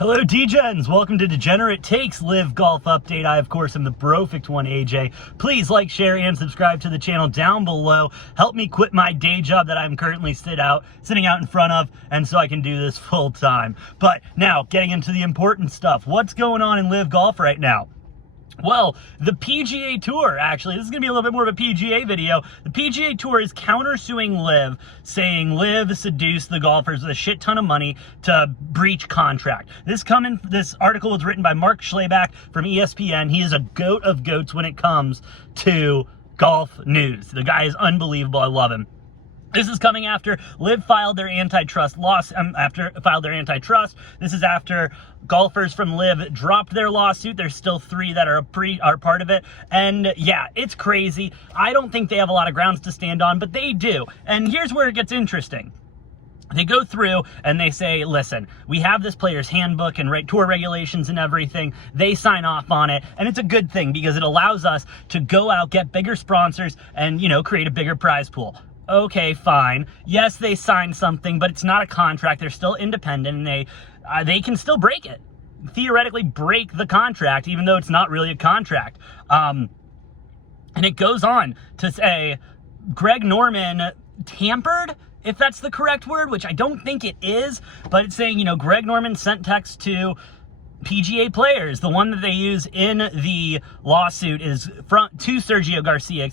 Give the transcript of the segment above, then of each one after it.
Hello D-Gens, welcome to Degenerate Takes Live Golf Update. I, of course, am the Brofict one, AJ. Please like, share, and subscribe to the channel down below. Help me quit my day job that I'm currently sitting out in front of, and so I can do this full time. But now, getting into the important stuff. What's going on in Live Golf right now? Well, the PGA Tour, actually, this is going to be a little bit more of a PGA video. The PGA Tour is countersuing LIV, saying LIV seduced the golfers with a shit ton of money to breach contract. This article was written by Mark Schlabach from ESPN. He is a goat of goats when it comes to golf news. The guy is unbelievable. I love him. This is coming after LIV filed their antitrust This is after golfers from LIV dropped their lawsuit. There's still 3 that are part of it. And yeah, it's crazy. I don't think they have a lot of grounds to stand on, but they do. And here's where it gets interesting. They go through and they say, listen, we have this player's handbook and tour regulations and everything. They sign off on it. And it's a good thing because it allows us to go out, get bigger sponsors and, create a bigger prize pool. Okay, fine. Yes, they signed something, but it's not a contract. They're still independent, and they can still break it. Theoretically break the contract, even though it's not really a contract. And it goes on to say Greg Norman tampered, if that's the correct word, which I don't think it is, but it's saying, Greg Norman sent text to PGA players. The one that they use in the lawsuit is to Sergio Garcia,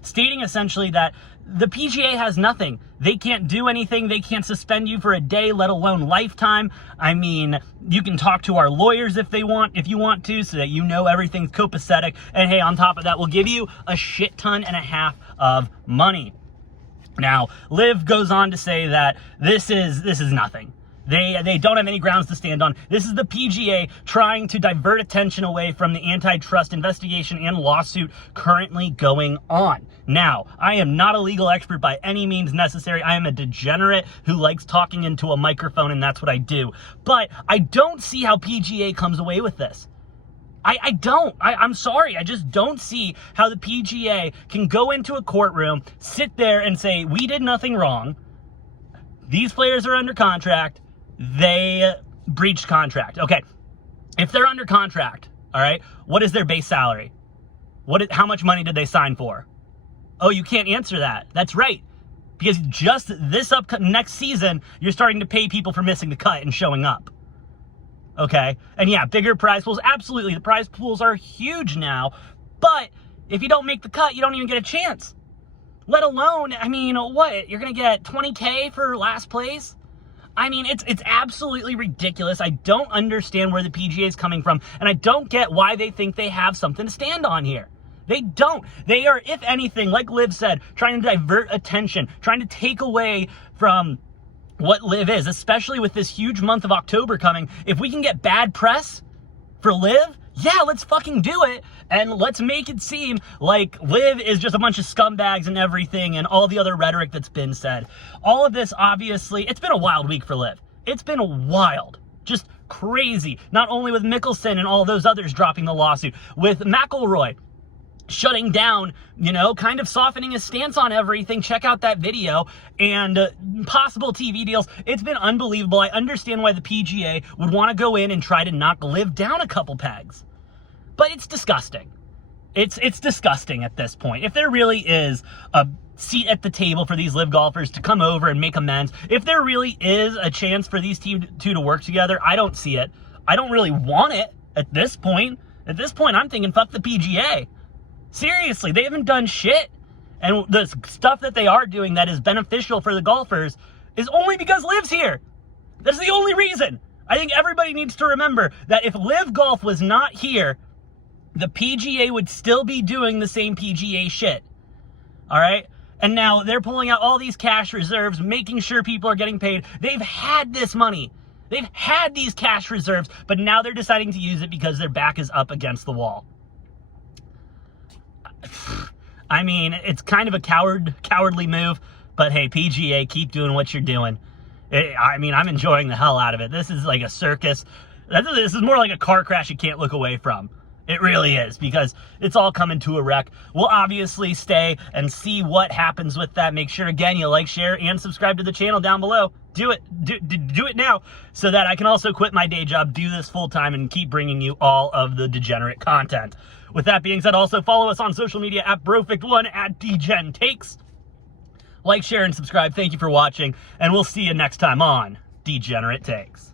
stating essentially that the PGA has nothing. They can't do anything. They can't suspend you for a day, let alone lifetime. I mean, you can talk to our lawyers if you want to, so that everything's copacetic. And hey, on top of that, we'll give you a shit ton and a half of money. Now, LIV goes on to say that this is nothing. They don't have any grounds to stand on. This is the PGA trying to divert attention away from the antitrust investigation and lawsuit currently going on. Now, I am not a legal expert by any means necessary. I am a degenerate who likes talking into a microphone, and that's what I do. But I don't see how PGA comes away with this. I don't. I'm sorry. I just don't see how the PGA can go into a courtroom, sit there and say, we did nothing wrong. These players are under contract. They breached contract. Okay, if they're under contract, all right, what is their base salary? How much money did they sign for? Oh, you can't answer that. That's right, because just this next season, you're starting to pay people for missing the cut and showing up. Okay, and yeah, bigger prize pools. Absolutely, the prize pools are huge now, but if you don't make the cut, you don't even get a chance. Let alone, I mean, what? You're going to get $20K for last place? I mean, it's absolutely ridiculous. I don't understand where the PGA is coming from, and I don't get why they think they have something to stand on here. They don't. They are, if anything, like LIV said, trying to divert attention, trying to take away from what LIV is, especially with this huge month of October coming. If we can get bad press for LIV, yeah, let's fucking do it, and let's make it seem like LIV is just a bunch of scumbags and everything and all the other rhetoric that's been said. All of this, obviously, it's been a wild week for LIV. It's been wild. Just crazy. Not only with Mickelson and all those others dropping the lawsuit, with McIlroy shutting down, kind of softening his stance on everything. Check out that video, and possible TV deals. It's been unbelievable. I understand why the PGA would want to go in and try to knock LIV down a couple pegs, but it's disgusting. It's disgusting at this point. If there really is a seat at the table for these LIV golfers to come over and make amends, if there really is a chance for these two to work together, I don't see it. I don't really want it at this point. At this point, I'm thinking fuck the PGA. Seriously, they haven't done shit. And the stuff that they are doing that is beneficial for the golfers is only because LIV's here. That's the only reason. I think everybody needs to remember that if LIV Golf was not here, the PGA would still be doing the same PGA shit. All right? And now they're pulling out all these cash reserves, making sure people are getting paid. They've had this money. They've had these cash reserves, but now they're deciding to use it because their back is up against the wall. I mean, it's kind of a cowardly move, but hey, PGA, keep doing what you're doing. I'm enjoying the hell out of it. This is like a circus. This is more like a car crash you can't look away from. It really is, because it's all coming to a wreck. We'll obviously stay and see what happens with that. Make sure, again, you like, share, and subscribe to the channel down below. do it now so that I can also quit my day job, do this full time, and keep bringing you all of the degenerate content. With that being said, also follow us on social media at Brofict1, at DGenTakes. Like, share, and subscribe. Thank you for watching, and we'll see you next time on Degenerate Takes.